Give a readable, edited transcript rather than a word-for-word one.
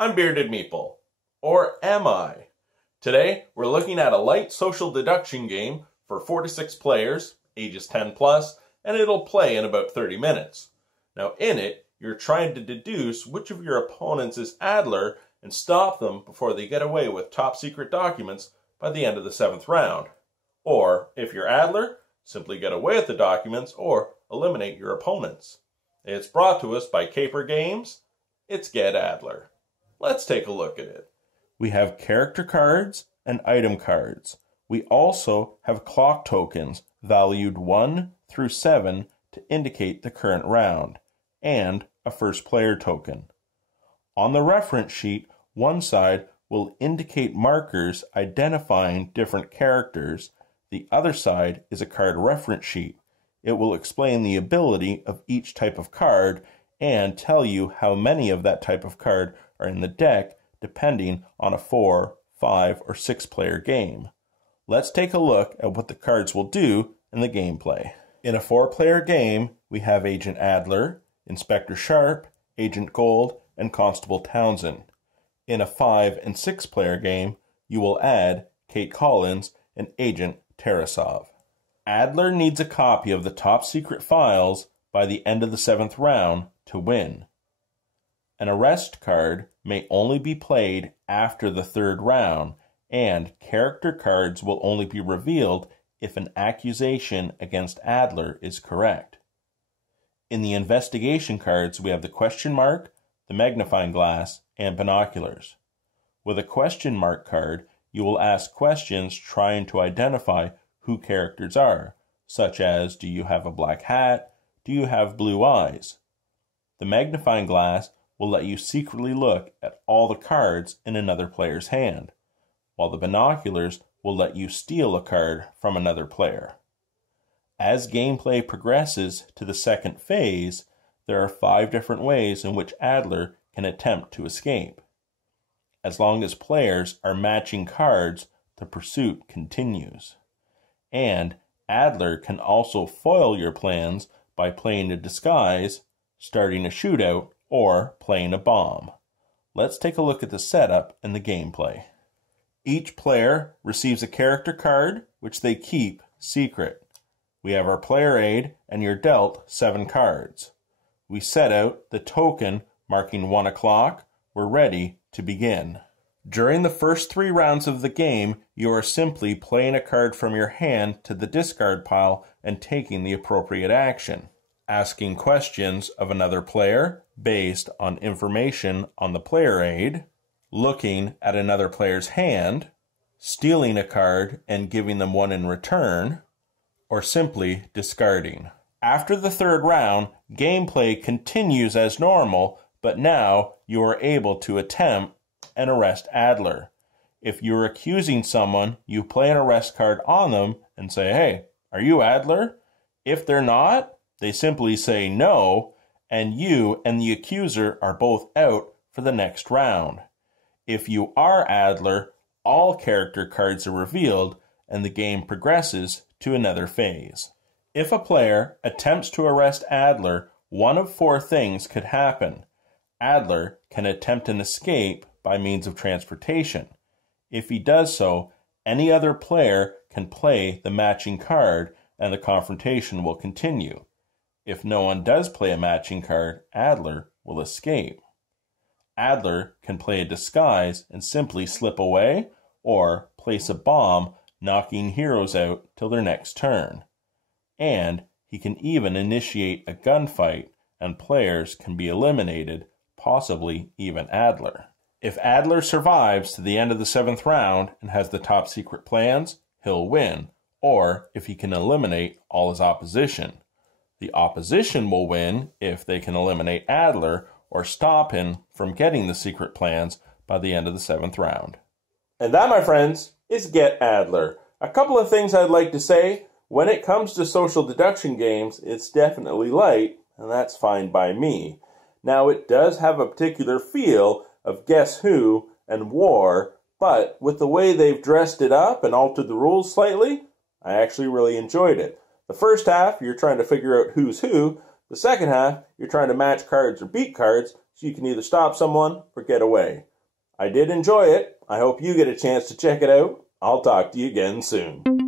I'm Bearded Meeple. Or am I? Today, we're looking at a light social deduction game for 4 to 6 players, ages 10 plus, and it'll play in about 30 minutes. Now in it, you're trying to deduce which of your opponents is Adler and stop them before they get away with top secret documents by the end of the 7th round. Or, if you're Adler, simply get away with the documents or eliminate your opponents. It's brought to us by Caper Games. It's Get Adler. Let's take a look at it. We have character cards and item cards. We also have clock tokens valued 1 through 7 to indicate the current round, and a first player token. On the reference sheet, one side will indicate markers identifying different characters. The other side is a card reference sheet. It will explain the ability of each type of card and tell you how many of that type of card are in the deck depending on a 4, 5, or 6 player game. Let's take a look at what the cards will do in the gameplay. In a 4 player game, we have Agent Adler, Inspector Sharp, Agent Gold, and Constable Townsend. In a 5 and 6 player game, you will add Kate Collins and Agent Tarasov. Adler needs a copy of the top secret files by the end of the 7th round to win. An arrest card may only be played after the 3rd round, and character cards will only be revealed if an accusation against Adler is correct. In the investigation cards, we have the question mark, the magnifying glass, and binoculars. With a question mark card, you will ask questions trying to identify who characters are, such as, do you have a black hat? Do you have blue eyes? The magnifying glass will let you secretly look at all the cards in another player's hand, while the binoculars will let you steal a card from another player. As gameplay progresses to the 2nd phase, there are 5 different ways in which Adler can attempt to escape. As long as players are matching cards, the pursuit continues. And Adler can also foil your plans by playing a disguise, starting a shootout, or playing a bomb. Let's take a look at the setup and the gameplay. Each player receives a character card, which they keep secret. We have our player aid, and you're dealt 7 cards. We set out the token marking 1 o'clock. We're ready to begin. During the first 3 rounds of the game, you are simply playing a card from your hand to the discard pile and taking the appropriate action. Asking questions of another player based on information on the player aid, looking at another player's hand, stealing a card and giving them one in return, or simply discarding. After the 3rd round, gameplay continues as normal, but now you are able to attempt and arrest Adler. If you're accusing someone, you play an arrest card on them and say, hey, are you Adler? If they're not, they simply say no, and you and the accuser are both out for the next round. If you are Adler, all character cards are revealed and the game progresses to another phase. If a player attempts to arrest Adler, one of 4 things could happen. Adler can attempt an escape by means of transportation. If he does so, any other player can play the matching card and the confrontation will continue. If no one does play a matching card, Adler will escape. Adler can play a disguise and simply slip away, or place a bomb, knocking heroes out till their next turn. And he can even initiate a gunfight, and players can be eliminated, possibly even Adler. If Adler survives to the end of the 7th round and has the top secret plans, he'll win, or if he can eliminate all his opposition. The opposition will win if they can eliminate Adler or stop him from getting the secret plans by the end of the 7th round. And that, my friends, is Get Adler. A couple of things I'd like to say. When it comes to social deduction games, it's definitely light, and that's fine by me. Now, it does have a particular feel of Guess Who and War, but with the way they've dressed it up and altered the rules slightly, I actually really enjoyed it. The first half, you're trying to figure out who's who. The second half, you're trying to match cards or beat cards, so you can either stop someone or get away. I did enjoy it. I hope you get a chance to check it out. I'll talk to you again soon.